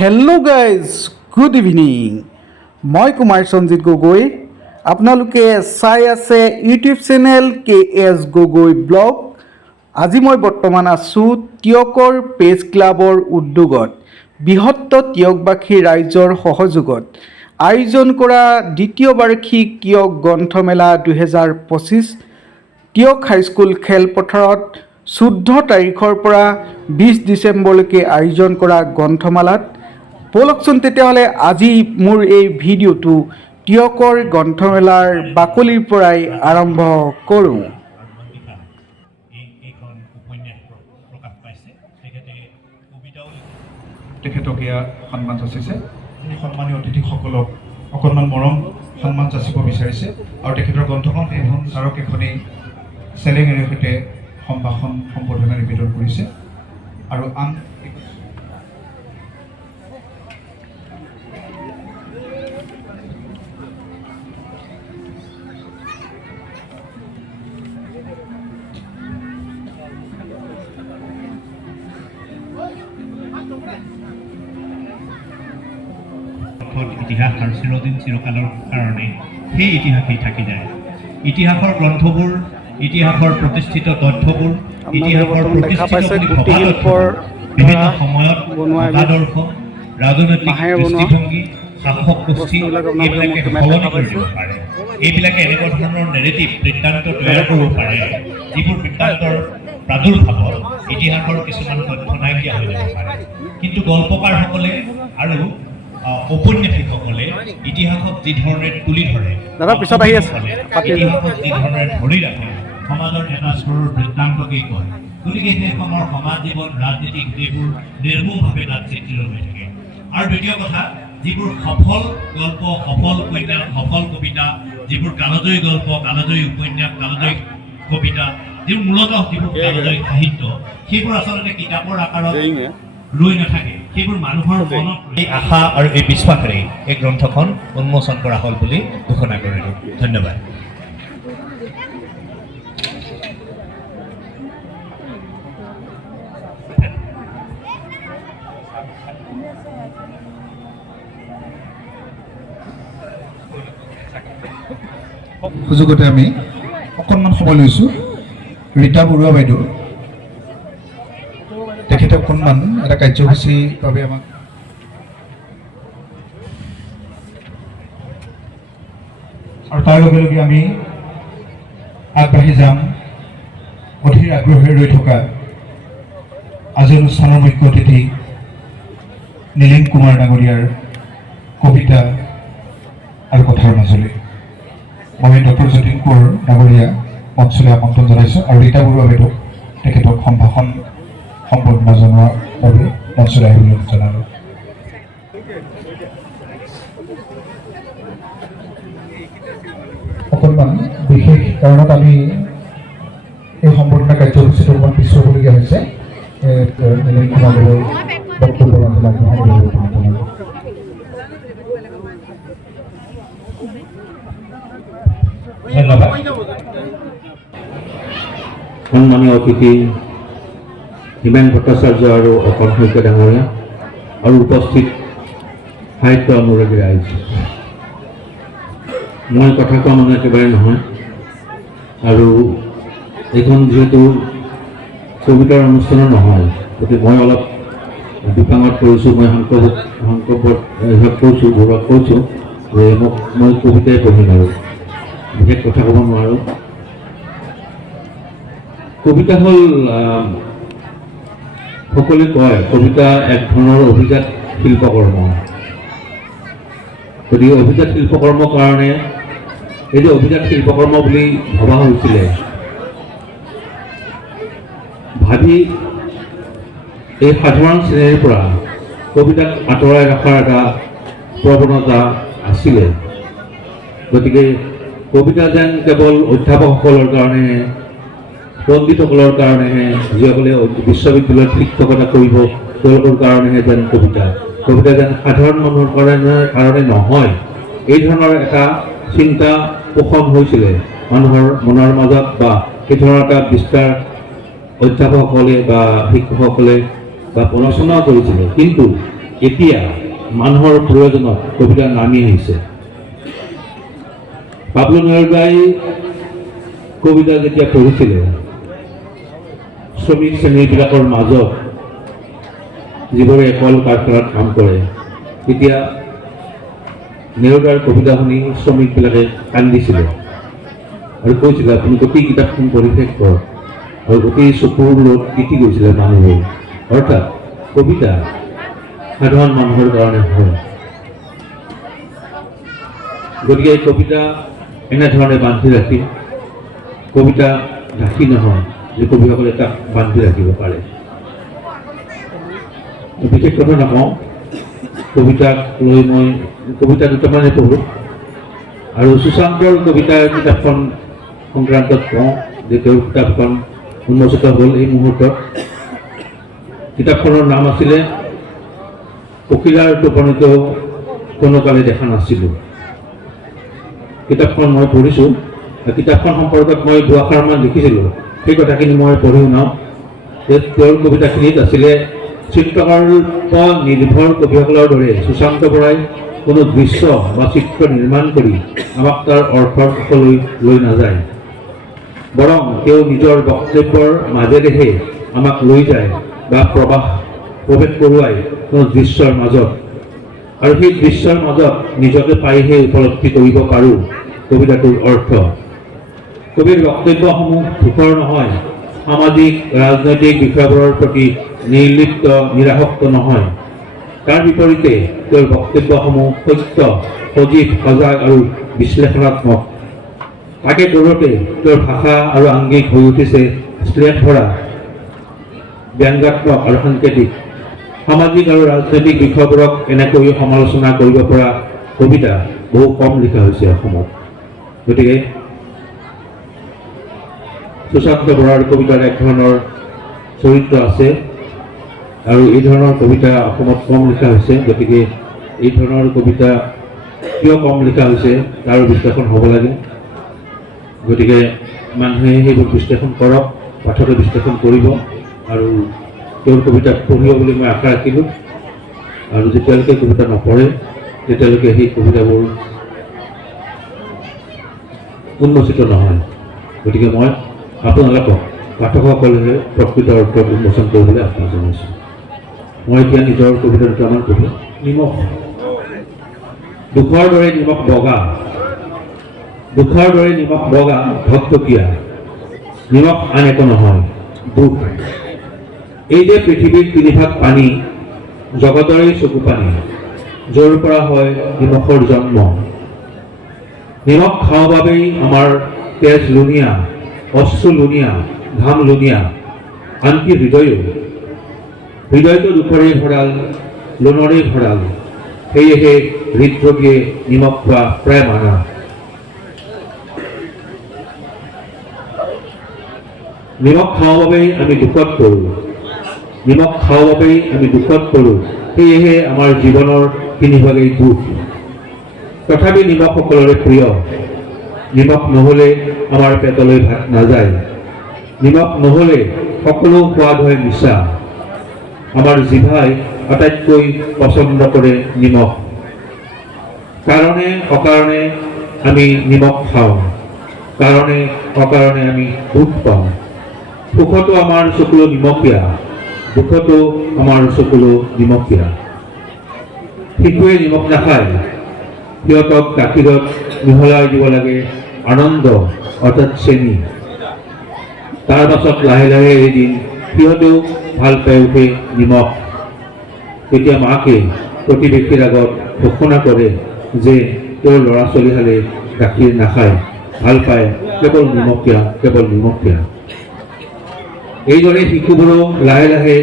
Hello' guys, good evening. মই কুমাৰ সঞ্জিত গগৈ। আপোনালোকে চাই আছে YouTube channel KS Gogoi blog. আজি মই বৰ্তমান আছোঁ টিয়কৰ প্ৰেছ ক্লাবৰ উদ্যোগত বৃহত্ত টিয়কবাসী ৰাইজৰ সহযোগত আয়োজন কৰা দ্বিতীয় বাৰ্ষিক টিয়ক গ্ৰন্থমেলা 2025 টিয়ক হাইস্কুল খেলপথাৰত 14 তাৰিখৰ পৰা 20 ডিচেম্বৰলৈকে আয়োজন কৰা গ্ৰন্থমেলাত ব'লকচোন তেতিয়াহ'লে আজি মোৰ এই ভিডিঅ'টো টিয়কৰ গ্ৰন্থমেলাৰ বাকলিৰ পৰাই আৰম্ভ কৰোঁ। তেখেতক এয়া সন্মান যাচিছে। সন্মানীয় অতিথিসকলক অকণমান মৰম সন্মান যাচিব বিচাৰিছে আৰু তেখেতৰ গ্ৰন্থখন সেইখন স্মাৰক এখনেই চেলেঙেৰে সৈতে সম্ভাষণ সম্বৰ্ধনা নিবেদন কৰিছে আৰু আন ইতিহাস আৰু চিৰকালৰ কাৰণে সেই ইতিহাসেই থাকি যায়। ইতিহাসৰ গ্ৰন্থবোৰ, ইতিহাসৰ প্ৰতিষ্ঠিত তথ্যবোৰ, ইতিহাসৰ বিভিন্ন সময়ত মতাদৰ্শ, ৰাজনৈতিক দৃষ্টিভংগী, শাসক গোষ্ঠী এইবিলাকে সলনি কৰি দিব পাৰে। এইবিলাকে এনেকুৱা ধৰণৰ নেৰেটিভ বৃত্তান্ত তৈয়াৰ কৰিব পাৰে যিবোৰ বৃত্তান্তৰ প্ৰাদুৰ্ভাৱত ইতিহাসৰ কিছুমান তথ্য নাইকিয়া হৈ যাব পাৰে। কিন্তু গল্পকাৰসকলে আৰু ঔপন্যাসিকসকলে ইতিহাসক যি ধৰণে তুলি ধৰে, ইতিহাসক যি ধৰণে ধৰি ৰাখে, সমাজৰ এটা স্তৰৰ বৃত্তান্তকেই কয়। গতিকে সেইসমূহৰ সমাজ জীৱন, ৰাজনীতিক যিবোৰ নিৰ্মূলভাৱে তাত চিত্ৰিত হৈ থাকে। আৰু দ্বিতীয় কথা, যিবোৰ সফল গল্প, সফল উপন্যাস, সফল কবিতা, যিবোৰ কালজয়ী গল্প, কালজয়ী উপন্যাস, কালজয়ী কবিতা, যিবোৰ মূলতঃ যিবোৰ কালজয়ী সাহিত্য, সেইবোৰ আচলতে কিতাপৰ আকাৰত ৰৈ নাথাকে। সেইবোৰ মানুহৰ মনত এই আশা আৰু এই বিশ্বাসেৰে এই গ্ৰন্থখন উন্মোচন কৰা হ'ল বুলি ঘোষণা কৰিলোঁ। ধন্যবাদ। সুযোগতে আমি অকণমান সময় লৈছোঁ ৰীতা বৰুৱা বাইদেউ, তেখেতে অকণমান এটা কাৰ্যসূচীৰ বাবে আমাক আৰু তাৰ লগে লগে আমি আগবাঢ়ি যাম অধীৰ আগ্ৰহেৰে ৰৈ থকা আজি অনুষ্ঠানৰ মুখ্য অতিথি নীলিম কুমাৰ ডাঙৰীয়াৰ কবিতা আৰু কথাৰ মাজলৈ মই ডক্টৰ যতীন কোঁৱৰ ডাঙৰীয়া মঞ্চলৈ আমন্ত্ৰণ জনাইছোঁ আৰু ৰীতা বৰুৱা বাইদেউক তেখেতক সম্ভাষণ সম্বৰ্ধনা জনোৱাৰ বাবে মঞ্চলৈ আহিবলৈ জনালোঁ। অকণমান বিশেষ কাৰণত আমি এই সম্বৰ্ধনা কাৰ্যসূচীটো অকণমান পিছ হ'বলগীয়া হৈছে। বক্তব্য ধন্যবাদ। সন্মানীয় অতিথি হিমেন ভট্টাচাৰ্য আৰু অকল শইকীয়া ডাঙৰীয়া আৰু উপস্থিত সাহিত্য অনুৰাগী ৰাইজ, মই কথা কোৱা মানুহ একেবাৰে নহয় আৰু এইখন যিহেতু কবিতাৰ অনুষ্ঠানো নহয়, গতিকে মই অলপ বিপাঙত কৰিছোঁ। মই শংকৰক কৈছোঁ, গৌৰৱক কৈছোঁ যে মই কবিতাই পঢ়িম আৰু বিশেষ কথা ক'ব নোৱাৰোঁ। কবিতা হ'ল, সকলোৱে কয় কবিতা এক ধৰণৰ অভিজাত শিল্পকৰ্ম। গতিকে অভিজাত শিল্পকৰ্মৰ কাৰণে এইটো অভিজাত শিল্পকৰ্ম বুলি ভবা হৈছিলে। ভাবি এই সাধাৰণ শ্ৰেণীৰ পৰা কবিতাক আঁতৰাই ৰখাৰ এটা প্ৰৱণতা আছিলে। গতিকে কবিতা যেন কেৱল অধ্যাপকসকলৰ কাৰণেহে, পণ্ডিতসকলৰ কাৰণেহে, যিসকলে বিশ্ববিদ্যালয়ত শিক্ষকতা কৰিব তেওঁলোকৰ কাৰণেহে যেন কবিতা যেন সাধাৰণ মানুহৰ কাৰণে নহয়, এই ধৰণৰ এটা চিন্তা পোষণ হৈছিলে মানুহৰ মনৰ মাজত, বা এই ধৰণৰ এটা বিস্তাৰ অধ্যাপকসকলে বা শিক্ষকসকলে বা পড়াশোনাও কৰেছিল। কিন্তু এতিয়া মানুহৰ প্ৰয়োজনত কবিতা নামি আহিছে। পাবলো নেৰুগাই কবিতা যেতিয়া পঢ়িছিলে শ্ৰমিক শ্ৰেণীবিলাকৰ মাজত, যিবোৰে কল কাৰখানাত কাম কৰে, তেতিয়া নেৰুগাৰ কবিতা শুনি শ্ৰমিকবিলাকে কান্দিছিলে আৰু কৈছিলে আপুনি গোটেই কিতাপখন পঢ়ি শেষ কৰক, আৰু গোটেই চকুৰ লগত তিতি গৈছিলে মানুহবোৰ। অৰ্থাৎ কবিতা সাধাৰণ মানুহৰ কাৰণে হয়। গতিকে এই কবিতা এনেধৰণে বান্ধি ৰাখি, কবিতা ৰাখি নহয় যে কবিসকলে তাক বান্ধি ৰাখিব পাৰে। বিশেষ কথা নকওঁ, কবিতাক লৈ মই কবিতা দুটামানে পঢ়োঁ আৰু সুশান্তৰ কবিতাৰ কিতাপখন সংক্ৰান্তত কওঁ যে তেওঁৰ কিতাপখন উন্মোচিত হ'ল এই মুহূৰ্তত। কিতাপখনৰ নাম আছিলে পখিলাৰ টোপনিত কোনো কালে দেখা নাছিলোঁ। কিতাপখন মই পঢ়িছোঁ। কিতাপখন সম্পৰ্কত মই দুআষাৰমান লিখিছিলোঁ, সেই কথাখিনি মই পঢ়ি শুনাওঁ। তেওঁৰ কবিতাখিনিত আছিলে চিত্ৰকল্প নিৰ্ভৰ কবিসকলৰ দৰে সুশান্ত বৰাই কোনো দৃশ্য বা চিত্ৰ নিৰ্মাণ কৰি আমাক তাৰ অৰ্থৰ কাষলৈ লৈ নাযায়, বৰং তেওঁ নিজৰ বক্তব্যৰ মাজেৰেহে আমাক লৈ যায় বা প্ৰৱেশ কৰোৱায় কোনো দৃশ্যৰ মাজত, আৰু সেই দৃশ্যৰ মাজত নিজকে পাইহে উপলব্ধি কৰিব পাৰোঁ কবিতাটোৰ অৰ্থ। কবিৰ বক্তব্যসমূহ দুখৰ নহয়, সামাজিক ৰাজনৈতিক বিষয়বোৰৰ প্ৰতি নিৰ্লিপ্ত নিৰাসক্ত নহয়। তাৰ বিপৰীতে তেওঁৰ বক্তব্যসমূহ সত্য, সজীৱ, সজাগ আৰু বিশ্লেষণাত্মক। তাকে কৰোঁতে তেওঁৰ ভাষা আৰু আংগিক হৈ উঠিছে শ্লেষ ভৰা, ব্যংগাত্মক আৰু সাংকেতিক। সামাজিক আৰু ৰাজনৈতিক বিষয়বোৰক এনেকৈ সমালোচনা কৰিব পৰা কবিতা বহু কম লিখা হৈছে অসমত। গতিকে সুশান্ত বৰাৰ কবিতাৰ এক ধৰণৰ চৰিত্ৰ আছে আৰু এই ধৰণৰ কবিতা অসমত কম লিখা হৈছে। গতিকে এই ধৰণৰ কবিতা কিয় কম লিখা হৈছে তাৰ বিশ্লেষণ হ'ব লাগে। গতিকে মানুহে সেইবোৰ বিশ্লেষণ কৰক, পাঠকে বিশ্লেষণ কৰিব আৰু তেওঁৰ কবিতা পঢ়িব বুলি মই আশা ৰাখিলোঁ। আৰু যেতিয়ালৈকে কবিতা নপঢ়ে তেতিয়ালৈকে সেই কবিতাবোৰ উন্মোচিত নহয়। গতিকে মই আপোনালোকক পাঠকসকলেহে প্ৰকৃত অৰ্থত উন্মোচন কৰিবলৈ আহ্বান জনাইছোঁ। মই এতিয়া নিজৰ কবিতা দুটামান পঢ়িম। নিমখ। দুখৰ দৰে নিমখ বগা, দুখৰ দৰে নিমখ বগা ভকভকীয়া, নিমখ আন একো নহয়, দুখ। এই যে পৃথিৱীৰ তিনিভাগ পানী, জগতৰেই চকু পানী, য'ৰ পৰা হয় নিমখৰ জন্ম। নিমখ খাওঁ বাবেই আমাৰ তেজ লুণীয়া, অশ্ৰু লুণীয়া, ঘাম লুণীয়া, আনকি হৃদয়টো দুখৰেই ভঁৰাল, লোণৰেই ভঁৰাল। সেয়েহে হৃদৰোগীয়ে নিমখ খোৱা প্ৰায় মানা। নিমখ খাওঁ বাবেই আমি দুখত পৰোঁ, নিমখ খাওঁ বাবেই আমি দুখত পৰোঁ। সেয়েহে আমাৰ জীৱনৰ তিনিভাগেই দুখ। তথাপি নিমখ সকলোৰে প্ৰিয়। নিমখ নহ'লে আমাৰ পেটলৈ ভাত নাযায়, নিমখ নহ'লে সকলো সোৱাদ হয় মিছা। আমাৰ জিভাই আটাইতকৈ পচন্দ কৰে নিমখ। কাৰণে অকাৰণে আমি নিমখ খাওঁ, কাৰণে অকাৰণে আমি দুখ পাওঁ। সুখতো আমাৰ চকুলো নিমখীয়া, দুখতো আমাৰ চকুলো নিমখীয়া। শিশুৱে নিমখ নাখায়, সিহঁতক গাখীৰত মিহলাই দিব লাগে আনন্দ অৰ্থাৎ চেনি। তাৰ পাছত লাহে লাহে এদিন সিহঁতেও ভাল পাই উঠে নিমখ। তেতিয়া মাকে প্ৰতিবেশীৰ আগত ঘোষণা কৰে যে তেওঁৰ ল'ৰা ছোৱালীহালে গাখীৰ নাখায়, ভাল পায় কেৱল নিমখীয়া, কেৱল নিমখীয়া। এইদৰে শিশুবোৰো লাহে লাহে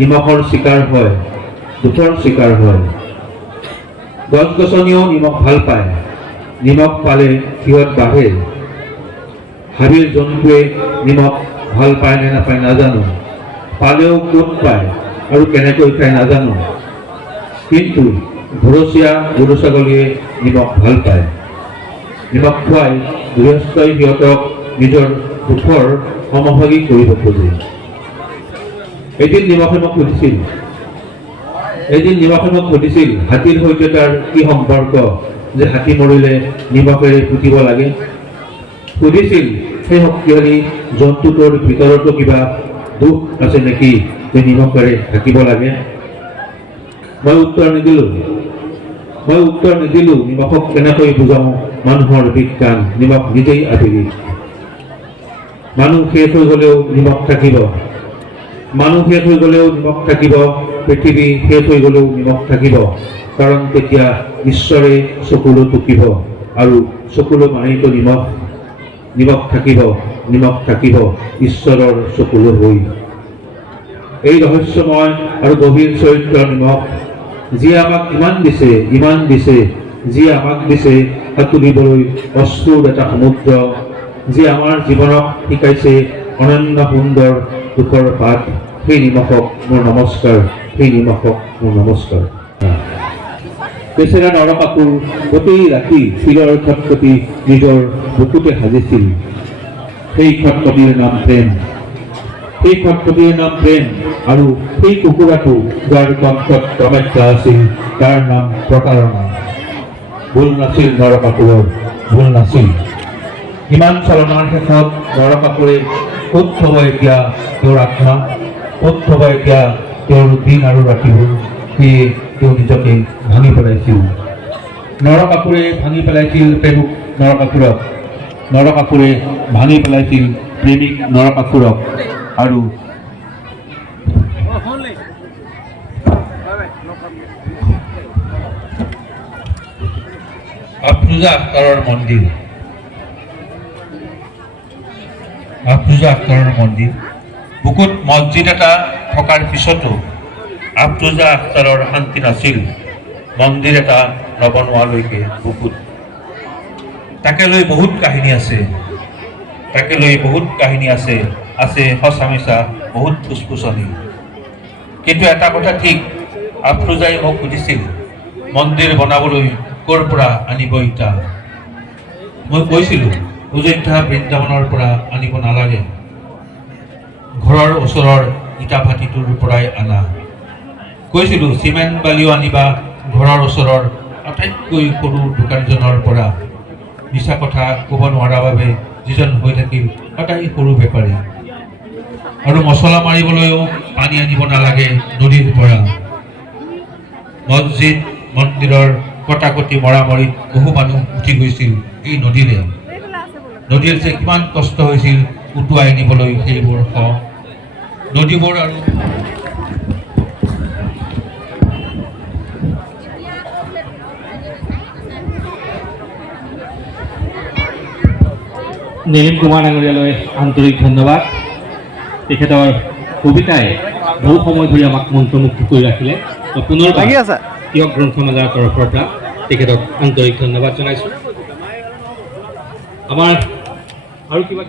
নিমখৰ চিকাৰ হয়, দুখৰ চিকাৰ হয়। গছ গছনিও নিমখ ভাল পায়, নিমখ পালে সিহঁত বাঢ়ে। হাবিৰ জন্তুৱে নিমখ ভাল পায় নে নাপায় নাজানো, পালেও ক'ত পায় আৰু কেনেকৈ খায় নাজানো, কিন্তু ঘৰচীয়া গৰু ছাগলীয়ে নিমখ ভাল পায়। নিমখ খুৱাই গৃহস্থই সিহঁতক নিজৰ দুখৰ সমভাগী কৰিব খোজে। এদিন নিমখে মোক সুধিছিল, এদিন নিমখে মোক সুধিছিল হাতীৰ সৈতে তাৰ কি সম্পৰ্ক যে হাতী মৰিলে নিমখেৰে পুতিব লাগে। সুধিছিল সেই শক্তিশালী জন্তুটোৰ ভিতৰতো কিবা দুখ আছে নেকি যে নিমখেৰে ঢাকিব লাগে। মই উত্তৰ নিদিলোঁ নিমখক কেনেকৈ বুজাওঁ মানুহৰ বিজ্ঞান নিমখ নিজেই আবেগিক। মানুহ শেষ হৈ গ'লেও নিমখ থাকিব, পৃথিৱী শেষ হৈ গ'লেও নিমখ থাকিব, কাৰণ তেতিয়া ঈশ্বৰে চকুলো টুকিব আৰু চকুলো মাৰিতো নিমখ থাকিব ঈশ্বৰৰ চকুলো হৈ। এই ৰহস্যময় আৰু গভীৰ চৰিত্ৰ নিমখ, যিয়ে আমাক ইমান দিছে, যিয়ে আমাক দিছে সাঁতুৰিবলৈ অশ্ৰুৰ এটা সমুদ্ৰ, যি আমাৰ জীৱনক শিকাইছে অনন্য সুন্দৰ দুখৰ পাঠ, সেই নিমখক মোৰ নমস্কাৰ। বেচেৰা নৰকাসুৰ গোটেই ৰাতি শিলৰ খটখটি নিজৰ বুকুতে সাজিছিল। সেই খটখটিৰ নাম প্ৰেম, আৰু সেই কুকুৰাটো যাৰ কণ্ঠত কামাখ্যা আছিল তাৰ নাম প্ৰতাৰণা। ভুল নাছিল নৰকাসুৰৰ, ভুল নাছিল। ইমান চালনাৰ শেষত নৰকাসুৰে ক'ত থব এতিয়া তেওঁৰ আত্মা, ক'ত থব এতিয়া তেওঁৰ দিন আৰু ৰাতিবোৰ, সেয়ে তেওঁ নিজকে ভাঙি পেলাইছিল। নৰকাসুৰে ভাঙি পেলাইছিল প্ৰেমিক নৰকাসুৰক আৰু আফৰোজা আখতাৰৰ মন্দিৰ বুকুত মছজিদ এটা থকাৰ পিছতো আফৰোজা আখতাৰৰ শান্তি নাছিল। মন্দিৰ এটা নবনোৱালৈকে বুকুত। তাকে লৈ বহুত কাহিনী আছে, সঁচা মিছা বহুত ফুচফুচনি। কিন্তু এটা কথা ঠিক, আফৰোজাই মোক সুধিছিল মন্দিৰ বনাবলৈ ক'ৰ পৰা আনিব ইটা। মই কৈছিলোঁ অযোধ্যা বৃন্দাবনৰ পৰা আনিব নালাগে, ঘৰৰ ওচৰৰ ইটা ভাটিটোৰ পৰাই আনা। কৈছিলোঁ চিমেণ্ট বালিও আনিবা ঘৰৰ ওচৰৰ আটাইতকৈ সৰু দোকানজনৰ পৰা। মিছা কথা ক'ব নোৱাৰা বাবে যিজন হৈ থাকিল সদায় সৰু বেপাৰী। আৰু মছলা মাৰিবলৈও পানী আনিব নালাগে নদীৰ পৰা। মছজিদ মন্দিৰৰ কটাকটি মৰামৰিত বহু মানুহ উঠি গৈছিল এই নদীৰ যে কিমান কষ্ট হৈছিল উটুৱাই নিবলৈ সেইবোৰ নদীবোৰ। আৰু নীলিম কুমাৰ ডাঙৰীয়ালৈ আন্তৰিক ধন্যবাদ। তেখেতৰ কবিতাই বহু সময় ধৰি আমাক মন্ত্ৰমুগ্ধ কৰি ৰাখিলে। পুনৰবাৰ তিয়ক গ্ৰন্থমেলাৰ তৰফৰ পৰা তেখেতক আন্তৰিক ধন্যবাদ জনাইছোঁ। আমাৰ আৰু কিবা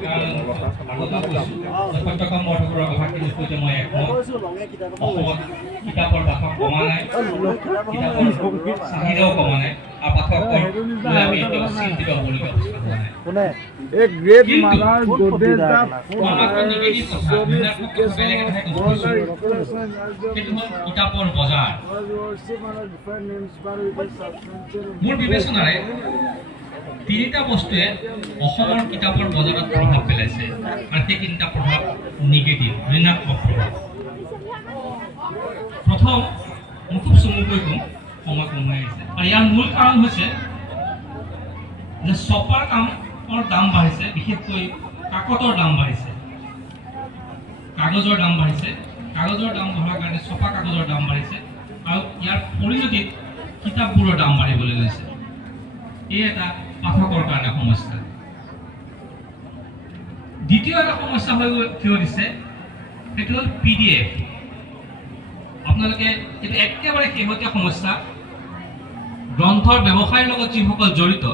সত্যকাম বৰঠাকুৰৰ কথাখিনিৰ সৈতে মই একমত। অসমত কিতাপৰ পাঠক কমা নাই, কিতাপৰ চাহিদাও কমা নাই, আৰু পাঠকৰ আমি এতিয়াও চিন্তিত হ'বলগীয়া অৱস্থা হোৱা নাই। কিতাপৰ বজাৰ মোৰ বিবেচনাৰে তিনিটা বস্তুৱে অসমৰ কিতাপৰ বজাৰত প্ৰভাৱ পেলাইছে, আৰু সেই তিনিটা প্ৰভাৱ নিগেটিভ, ঋণাত্মক প্ৰভাৱ। প্ৰথম মই খুব চমুকৈ কম, সময় কমাই আহিছে, আৰু ইয়াৰ মূল কাৰণ হৈছে যে ছপাৰ কামৰ দাম বাঢ়িছে, বিশেষকৈ কাকতৰ দাম বাঢ়িছে, কাগজৰ দাম বাঢ়িছে। কাগজৰ দাম বঢ়াৰ কাৰণে ছপা কাগজৰ দাম বাঢ়িছে, আৰু ইয়াৰ পৰিণতিত কিতাপবোৰৰ দাম বাঢ়িবলৈ লৈছে। এই এটা পাঠকৰ কাৰণে সমস্যা। দ্বিতীয় এটা সমস্যা হৈ থিয় দিছে, সেইটো হ'ল PDF। আপোনালোকে এইটো একেবাৰে শেহতীয়া সমস্যা, গ্ৰন্থৰ ব্যৱসায়ৰ লগত যিসকল জড়িত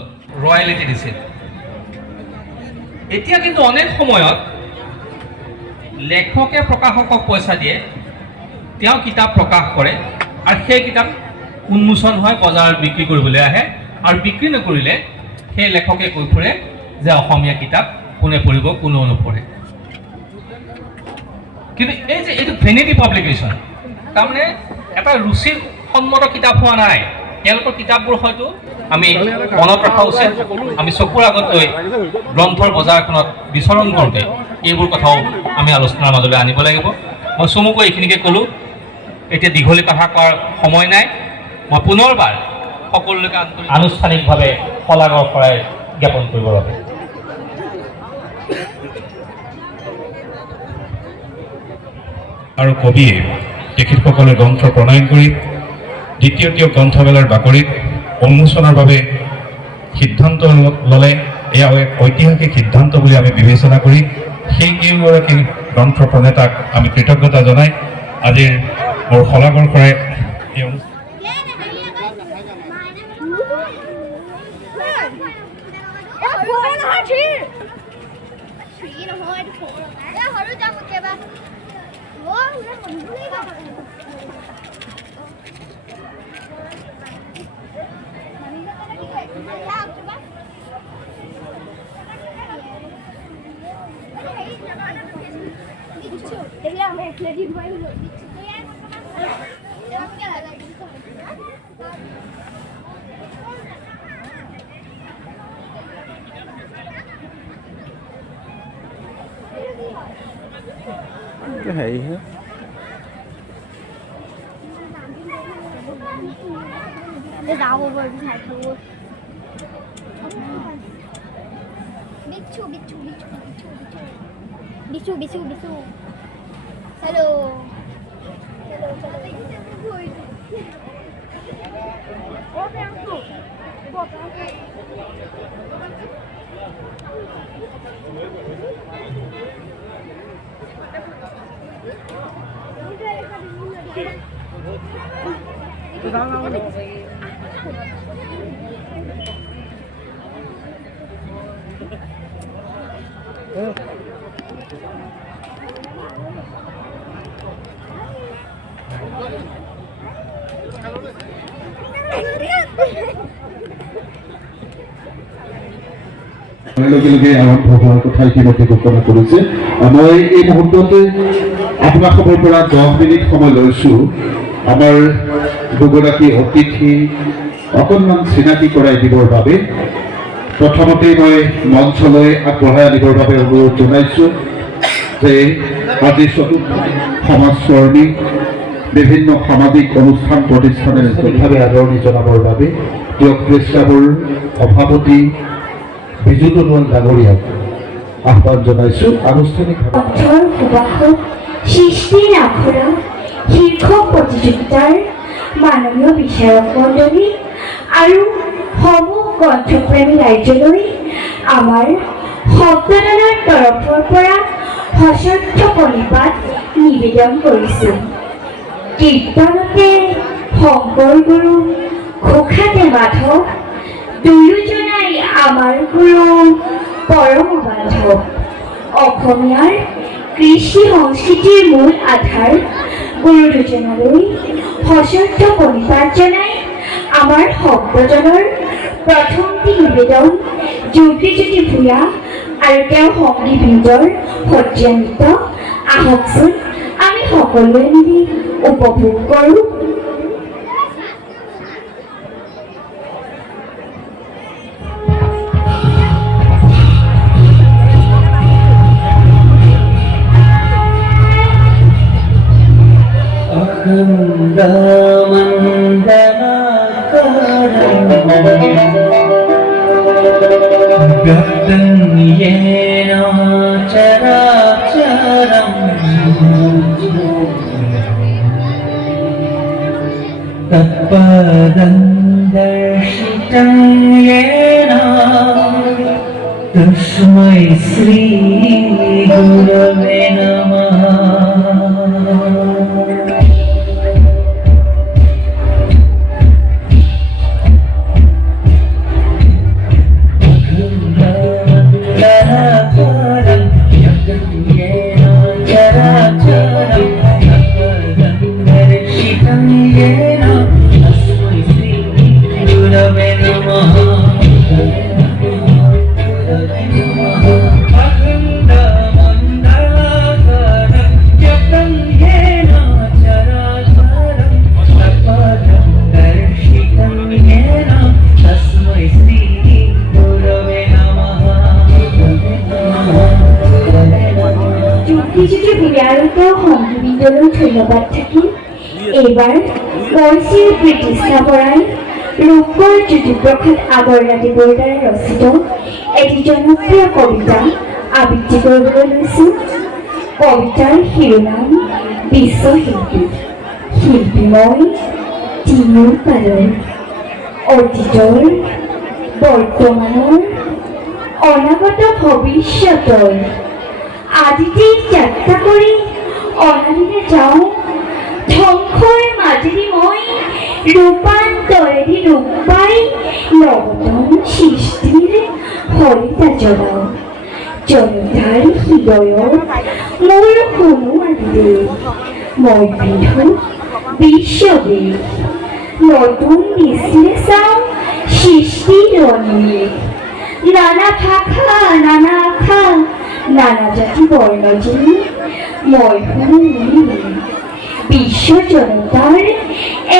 ৰয়েলিটি দিছে। এতিয়া কিন্তু অনেক সময়ত লেখকে প্ৰকাশকক পইচা দিয়ে, তেওঁ কিতাপ প্ৰকাশ কৰে, আৰু সেই কিতাপ উন্মোচন হয়, বজাৰত বিক্ৰী কৰিবলৈ আহে, আৰু বিক্ৰী নকৰিলে সেই লেখকে কৈ ফুৰে যে অসমীয়া কিতাপ কোনে পঢ়িব, কোনেও নপঢ়ে। কিন্তু এই যে এইটো ভেনিটি পাব্লিকেশ্যন, তাৰমানে এটা ৰুচিৰ সন্মত কিতাপ হোৱা নাই তেওঁলোকৰ কিতাপবোৰ হয়তো আমি মনত ৰখা উচিত আমি চকুৰ আগত লৈ গ্ৰন্থৰ বজাৰখনত বিচৰণ কৰোঁতে এইবোৰ কথাও আমি আলোচনাৰ মাজলৈ আনিব লাগিব মই চমুকৈ এইখিনিকে ক'লোঁ এতিয়া দীঘলী কথা কোৱাৰ সময় নাই মই পুনৰবাৰ সকলোকে আনুষ্ঠানিকভাৱে শলাগৰ শৰাই জ্ঞাপন কৰিবৰ বাবে আৰু কবিয়ে তেখেতসকলে গ্ৰন্থ প্ৰণয়ন কৰি দ্বিতীয় গ্ৰন্থমেলাৰ বাকৰিত উন্মোচনৰ বাবে সিদ্ধান্ত ল'লে এয়া এক ঐতিহাসিক সিদ্ধান্ত বুলি আমি বিবেচনা কৰি সেই কেইগৰাকী গ্ৰন্থ প্ৰণেতাক আমি কৃতজ্ঞতা জনাই আজিৰ মোৰ শলাগৰ শৰাই এই হেৰি হে बिच्छू चलो লগে লগে আৰম্ভ হোৱাৰ কথা ইতিমধ্যে ঘোষণা কৰিছে মই এই মুহূৰ্ততে আপোনালোকৰ পৰা 10 মিনিট সময় লৈছোঁ আমাৰ দুগৰাকী অতিথি অকণমান চিনাকি কৰাই দিবৰ বাবে প্ৰথমতে মই মঞ্চলৈ আগবঢ়াই আনিবৰ বাবে অনুৰোধ জনাইছোঁ যে আজি চতুৰ্থ সমাজকৰ্মী বিভিন্ন সামাজিক অনুষ্ঠান প্ৰতিষ্ঠানে যথাযথ আদৰণি জনাবৰ বাবে দিয়ক কৃষ্ণাবৰ সভাপতি বিজু দলুৱাল ডাঙৰীয়াক আহ্বান জনাইছোঁ আনুষ্ঠানিকভাৱে সৃষ্টিৰ আখৰা শীৰ্ষক প্ৰতিযোগিতাৰ মাননীয় বিচাৰক মণ্ডলী আৰু সমূহ গ্ৰন্থপ্ৰেমী ৰাইজলৈ আমাৰ শব্দদানৰ তৰফৰ পৰা সশ্ৰদ্ধ প্ৰণিপাত নিবেদন কৰিছোঁ। কীৰ্তনতে শংকৰ গুৰু ঘোষাতে মাধৱ দুয়োজনাই আমাৰ গুৰু পৰম বান্ধৱ অসমীয়াৰ কৃষি সংস্কৃতিৰ মূল আধাৰ গুৰু দুজনালৈ সশ্ৰদ্ধ প্ৰণিপাত জনাই আমাৰ শব্দজনৰ প্ৰথমটি নিবেদন জ্যোতিজ্যোতি ভূঞা আৰু তেওঁৰ সংগীবৃন্দৰ সত্ৰীয়া নৃত্য আহকচোন আমি সকলোৱে মিলি উপভোগ কৰোঁ। तत्पदर्शितं येन तस्मै श्री गुरवे नमः। Namo দিবলৈ ধন্যবাদ থাকিল। এইবাৰ মই শ্ৰী কৃষ্ণা বৰাই ৰূপৰ জ্যোতিপ্ৰসাদ আগৰৱালা দেৱৰ দ্বাৰা ৰচিত এটি জনপ্ৰিয় কবিতা আবৃত্তি কৰিবলৈ লৈছোঁ। কবিতাৰ শিৰোনাম বিশ্বশিল্পী। শিল্পী মই তিনিওফালৰ, অতীতৰ, বৰ্তমানৰ, অনাগত ভৱিষ্যতৰ। আদিতেই যাত্ৰা কৰি অনাদিনে যাওঁ, ধ্বংসৰ মাজেদি মই ৰূপান্তৰেদি ৰূপ পাই নৱতম সৃষ্টিৰ সৰিতা জ্বলাওঁ। জনতাৰ হৃদয়ত মোৰ সোমোৱাই দে, মই বিধু বিশ্ববেশ। নতুন দৃষ্টিৰে চাওঁ সৃষ্টিৰ অন্বেষ। নানা ভাষা, নানা আশা, নানা জাতি বৰ্ণজনী মই শুনি বিশ্ব জনতাৰ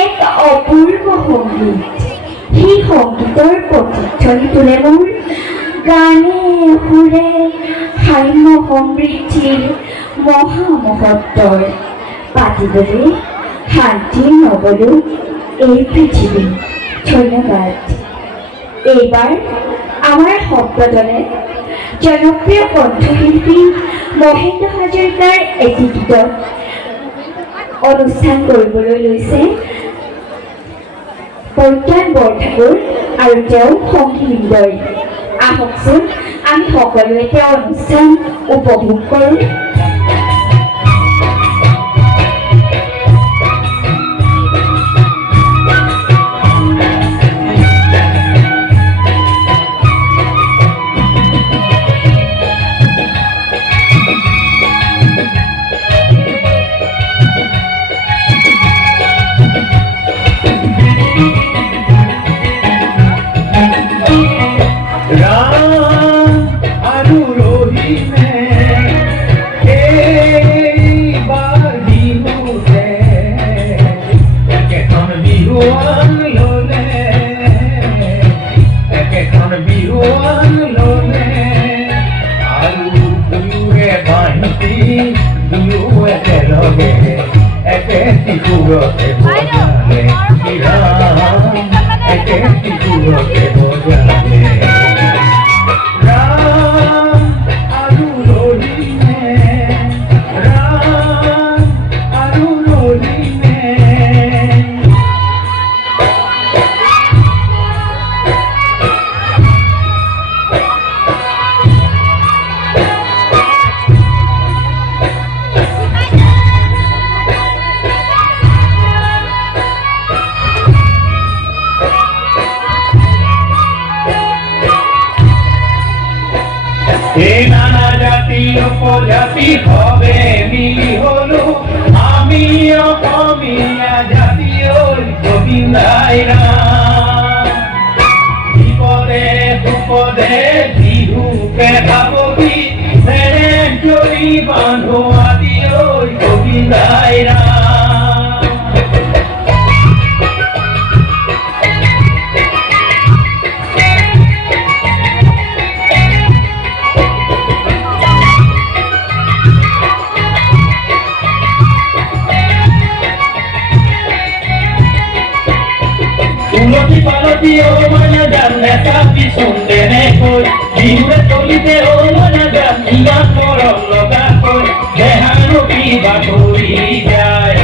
এক অপূৰ্ব সংগীত। সেই সংগীতৰ প্ৰতিধ্বনি তোলে মোৰ গানে সুৰে সাম্য সমৃদ্ধিৰ মহামহত্বৰ। পাতিবলৈ শান্তিৰ নৱলোক এই পৃথিৱী। ধন্যবাদ। এইবাৰ আমাৰ শব্দদলে জনপ্ৰিয় কণ্ঠশিল্পী মহেন্দ্ৰ হাজৰিকাৰ এটি গীতত অনুষ্ঠান কৰিবলৈ লৈছে প্ৰজ্ঞান বৰঠাকুৰ আৰু তেওঁৰ সংগীবৃন্দই। আহকচোন আমি সকলোৱে তেওঁৰ অনুষ্ঠান উপভোগ কৰোঁ। নানা জাতি উপজাতি হবে মিলি হলো আমি অসমীয়া জাতি ওই গোবিন্দাই রাম। বিপদে সুপদে বিহুকে ভাবি সেরে চলি বাঁধো আদি ওই গোবিন্দাই Ram. Uloti paloti o mana janne sapi sundene koi Jimre tolite o mana janne iga koron loga koi Dehano kiba kori jai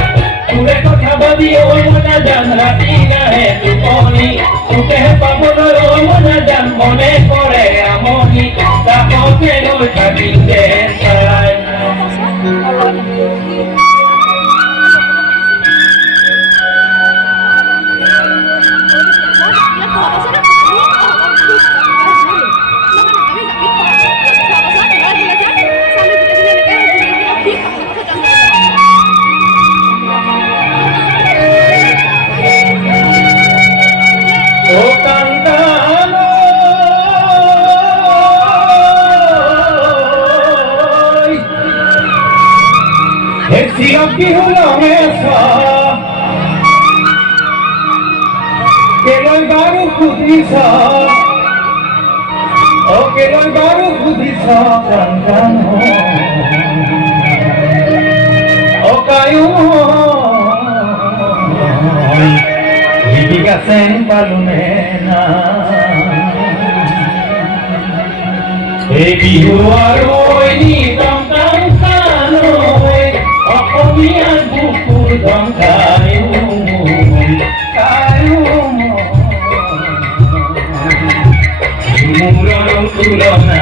Ture kotha babi o mana janne rati gahe tuponi Tuke pabolo o mana janne mone kore amoni Tapote loi kabinde sai Siroki holo mesa Keloi baru kudisa O keloi baru kudisa Kankan ho O Hibigasen palumena এই বিহু আৰু নিতম কাংখানৈ অসমীয়াৰ বুকুৰ দংখায়ো মূৰৰ তুলনা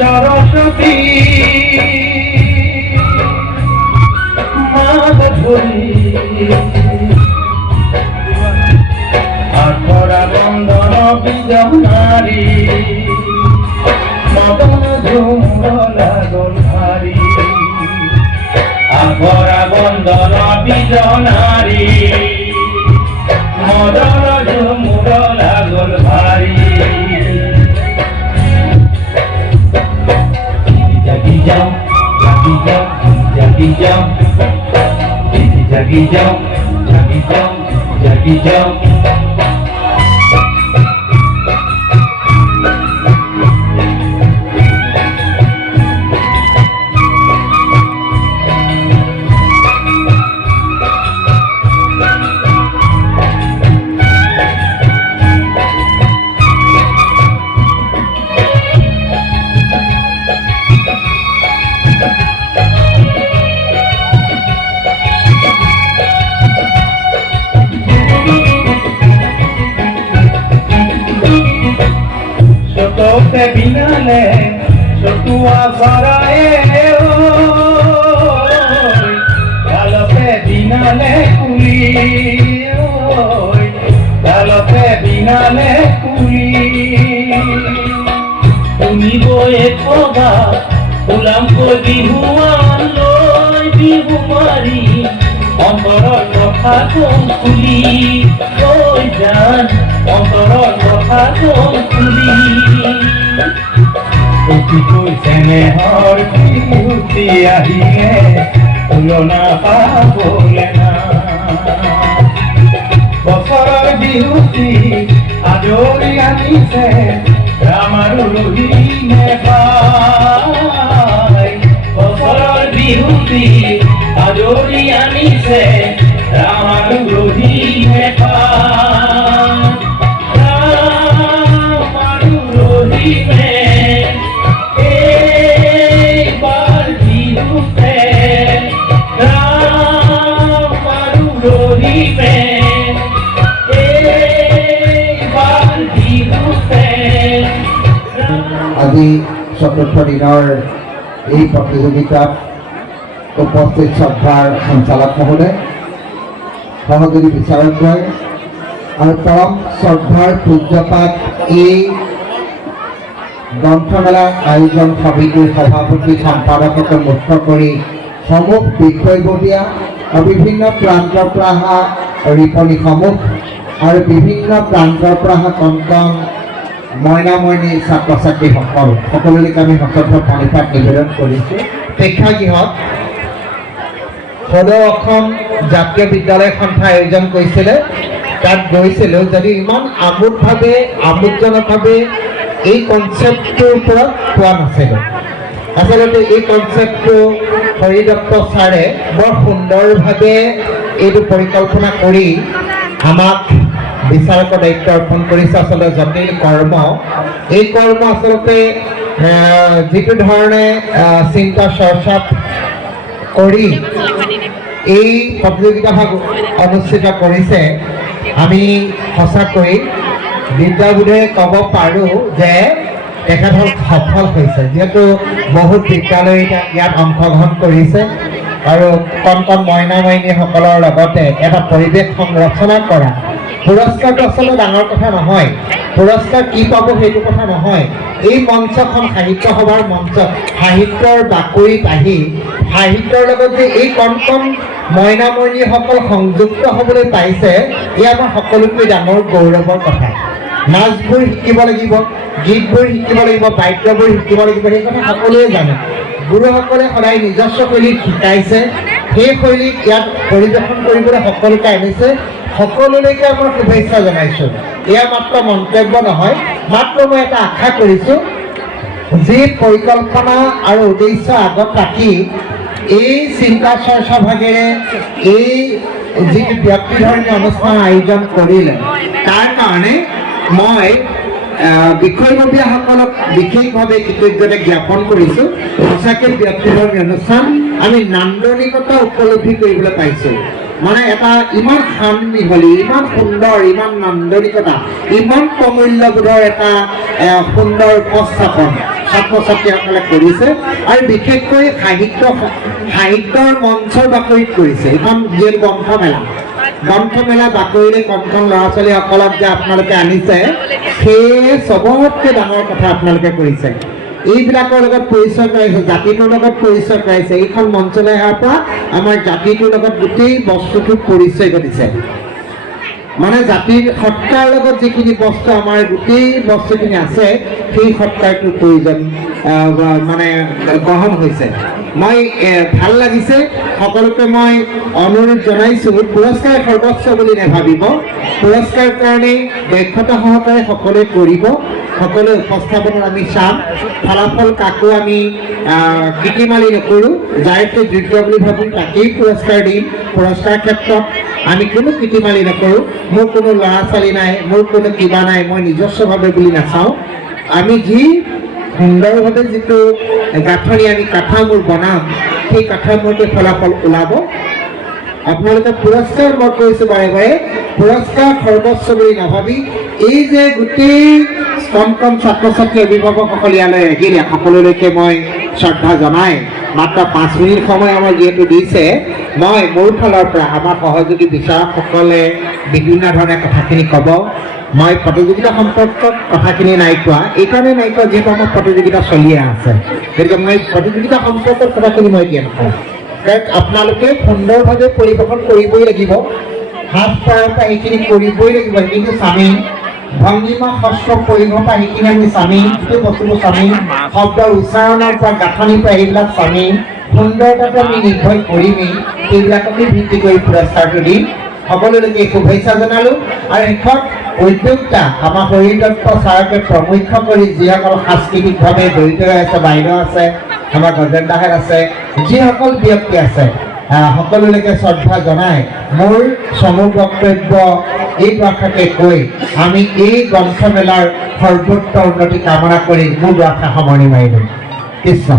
সরস্বতী মাধুরী আখরা বন্দন বিজম নারী মদন ঝুমরা গোলহারি আখরা বন্দন বিজম নারী Madan Jhumra গোলহারি Jagi jump, jagi jump, jagi jump, jagi jump, jagi jump, jagi jump. Sotote binale, sotua sarae oi, galope binale kuli oi, galope binale kuli. Unibo ekoga, ulam ko bihuan loi bihumari, অন্তৰৰ কথা কম খুলি কৈ জান অন্তৰৰ কথা কম খুলি অতিকৈ চেনেহৰ বিহুতি আহিলে তুলনা পাবলে না বছৰৰ বিহুতি আজৰি আনিছে ৰাম আৰু ৰহিমে পাই বছৰৰ বিহুতি আজৰি আনিছে ৰাম আৰু ৰহিমে পাই ৰাম আৰু ৰহিমে এইবাৰ বিহুতে ৰাম আৰু ৰহিমে এইবাৰ বিহুতে আজি চতুৰ্থ দিনৰ এই প্ৰতিযোগিতাত উপস্থিত শ্ৰদ্ধাৰ সঞ্চালক মহোদয় সহযোগী বিচাৰকদ্বয় আৰু পৰম শ্ৰদ্ধাৰ পূজ্যপাত এই গ্ৰন্থমেলাৰ আয়োজন সমিতিৰ সভাপতি সম্পাদককে মুক্ত কৰি সমূহ বিষয়ববীয়া আৰু বিভিন্ন প্ৰান্তৰ পৰা অহা ৰিপনীসমূহ আৰু বিভিন্ন প্ৰান্তৰ পৰা অহা কণ কণ মইনা মইনী ছাত্ৰ ছাত্ৰীসকল সকলোলৈকে আমি সশ্ৰদ্ধ প্ৰণিপাত নিবেদন কৰিছোঁ। প্ৰেক্ষাগৃহত সদৌ অসম জাতীয় বিদ্যালয় সন্থাই আয়োজন কৰিছিলে, তাত গৈছিলোঁ যদিও ইমান আমোদজনকভাৱে এই কনচেপ্টটোৰ ওপৰত পোৱা নাছিলোঁ। আচলতে এই কনচেপ্টটো হৰি দত্ত ছাৰে বৰ সুন্দৰভাৱে এইটো পৰিকল্পনা কৰি আমাক বিচাৰকৰ দায়িত্ব অৰ্পণ কৰিছে। আচলতে জটিল কৰ্ম, এই কৰ্ম আচলতে যিটো ধৰণে চিন্তা চৰ্চাত কৰি এই প্ৰতিযোগিতাভাগ অনুষ্ঠিত কৰিছে, আমি সঁচাকৈ বিদ্যাবোধে ক'ব পাৰোঁ যে তেখেতসকল সফল হৈছে, যিহেতু বহুত বিদ্যালয় ইয়াত অংশগ্ৰহণ কৰিছে আৰু কণ কণ মইনা মইনীসকলৰ লগতে এটা পৰিৱেশ সংৰচনা কৰা পুৰস্কাৰটো আচলতে ডাঙৰ কথা নহয়, পুৰস্কাৰ কি পাব সেইটো কথা নহয়। এই মঞ্চখন সাহিত্য সভাৰ মঞ্চ, সাহিত্যৰ বাকৰিত আহি সাহিত্যৰ লগত যে এই কণ কণ মইনা মইনীসকল সংযুক্ত হ'বলৈ পাইছে, এই আমাৰ সকলোতকৈ ডাঙৰ গৌৰৱৰ কথা। নাচবোৰ শিকিব লাগিব, গীতবোৰ শিকিব লাগিব, বাদ্যবোৰ শিকিব লাগিব, সেই কথা সকলোৱে জানে। গুৰুসকলে সদায় নিজস্ব শৈলীত শিকাইছে, সেই শৈলীক ইয়াত পৰিৱেশন কৰিবলৈ সকলোকে আনিছে। সকলোলৈকে মই শুভেচ্ছা জনাইছোঁ। এয়া মাত্ৰ মন্তব্য নহয়, মাত্ৰ মই এটা আশা কৰিছোঁ, যি পৰিকল্পনা আৰু উদ্দেশ্য আগত ৰাখি এই চিন্তা চৰ্চা ভাগেৰে এই যিটো ব্যক্তিধৰ্মী অনুষ্ঠান আয়োজন কৰিলে, তাৰ কাৰণে মই বিষয়ববীয়াসকলক বিশেষভাৱে কৃতজ্ঞতা জ্ঞাপন কৰিছোঁ। সঁচাকৈ ব্যক্তিধৰ্মী অনুষ্ঠান আমি নান্দনিকতা উপলব্ধি কৰিবলৈ পাইছোঁ। মানে এটা ইমান সানমিহলি, ইমান সুন্দৰ, ইমান নান্দনিকতা, ইমান প্ৰমূল্যবোধৰ এটা সুন্দৰ উপস্থাপন ছাত্ৰ ছাত্ৰীসকলে কৰিছে। আৰু বিশেষকৈ সাহিত্যৰ মঞ্চৰ বাকৰিত কৰিছে। এইখন যিহেতু গ্ৰন্থমেলা বাকৰিৰে কণ ল'ৰা ছোৱালীসকলক যে আপোনালোকে আনিছে, সেয়ে চবতকৈ ডাঙৰ কথা আপোনালোকে কৰিছে। এইবিলাকৰ লগত পৰিচয় কৰাইছে, জাতিটোৰ লগত পৰিচয় কৰাইছে। এইখন মঞ্চলৈ অহাৰ পৰা আমাৰ জাতিটোৰ লগত গোটেই বস্তুটোৰ পৰিচয় ঘটিছে। মানে জাতিৰ সত্তাৰ লগত যিখিনি বস্তু আমাৰ গোটেই বস্তুখিনি আছে, সেই সত্তাৰটোৰ প্ৰয়োজন মানে গ্ৰহণ হৈছে। মই ভাল লাগিছে, সকলোকে মই অনুৰোধ জনাইছোঁ, পুৰস্কাৰ সৰ্বোচ্চ বুলি নাভাবিব। পুৰস্কাৰ কাৰণে দক্ষতা সহকাৰে সকলোৱে কৰিব, সকলোৱে উপস্থাপনত আমি চাম। ফলাফল কাকো আমি কীৰ্তিমালি নকৰোঁ, যাৰটো যোগ্য বুলি ভাবোঁ তাকেই পুৰস্কাৰ দিম। পুৰস্কাৰ ক্ষেত্ৰত আমি কোনো কীৰ্তিমালি নকৰোঁ। মোৰ কোনো ল'ৰা ছোৱালী নাই, মোৰ কোনো কিবা নাই, মই নিজস্বভাৱে বুলি নাচাওঁ। আমি যি সুন্দৰভাৱে যিটো গাঁথনি আমি কাঠামোৰ বনাম, সেই কাঠামোৰতে ফলাফল ওলাব। আপোনালোকে পুৰস্কাৰ, মই কৈছোঁ বাৰে বাৰে, পুৰস্কাৰ সৰ্বোচ্চ বুলি নাভাবি এই যে গোটেই কণ কণ ছাত্ৰ ছাত্ৰী অভিভাৱকসকল ইয়ালৈ আহিলে, সকলোলৈকে মই শ্ৰদ্ধা জনাই মাত্ৰ 5 মিনিট সময় আমাৰ যিহেতু দিছে, মই মোৰ ফালৰ পৰা আমাৰ সহযোগী বিচাৰকসকলে বিভিন্ন ধৰণে কথাখিনি ক'ব। মই প্ৰতিযোগিতা সম্পৰ্কত কথাখিনি নাই কোৱা, এইকাৰণে নাই কোৱা যিহেতু আমাৰ প্ৰতিযোগিতা চলিয়ে আছে, গতিকে মই প্ৰতিযোগিতা সম্পৰ্কত কথাখিনি মই দিয়া নকওঁ। কাৰণ আপোনালোকে সুন্দৰভাৱে পৰিৱেশন কৰিবই লাগিব, হাত পাৰৰ পৰা সেইখিনি কৰিবই লাগিব, সেইখিনি চামি ভংগীমা ষষ্ঠ পৰিঘৰ পৰা সেইখিনি আমি চামি, গোটেই বস্তুবোৰ চামি, শব্দৰ উচ্চাৰণৰ পৰা গাঁথনিৰ পৰা এইবিলাক চামি, সুন্দৰতাটো আমি নিৰ্ভৰ কৰিমেই, সেইবিলাককে ভিত্তি কৰি পুৰস্কাৰটো দিম। সকলোলৈকে শুভেচ্ছা জনালোঁ। আৰু শেষত উদ্যোক্তা আমাৰ হৰিদত্ত ছাৰকে প্ৰমুখ্য কৰি যিসকল সাংস্কৃতিকভাৱে জড়িত হৈ আছে, বাইদেউ আছে, আমাৰ গজেন্দ্ৰহেঁত আছে, যিসকল ব্যক্তি আছে, সকলোলৈকে শ্ৰদ্ধা জনাই মোৰ চমু বক্তব্য এই আশাকে কৈ আমি এই গ্ৰন্থমেলাৰ সৰ্বোত্তৰ উন্নতি কামনা কৰি মোৰ আশা সামৰণি মাৰিলোঁ। কৃষ্ণ।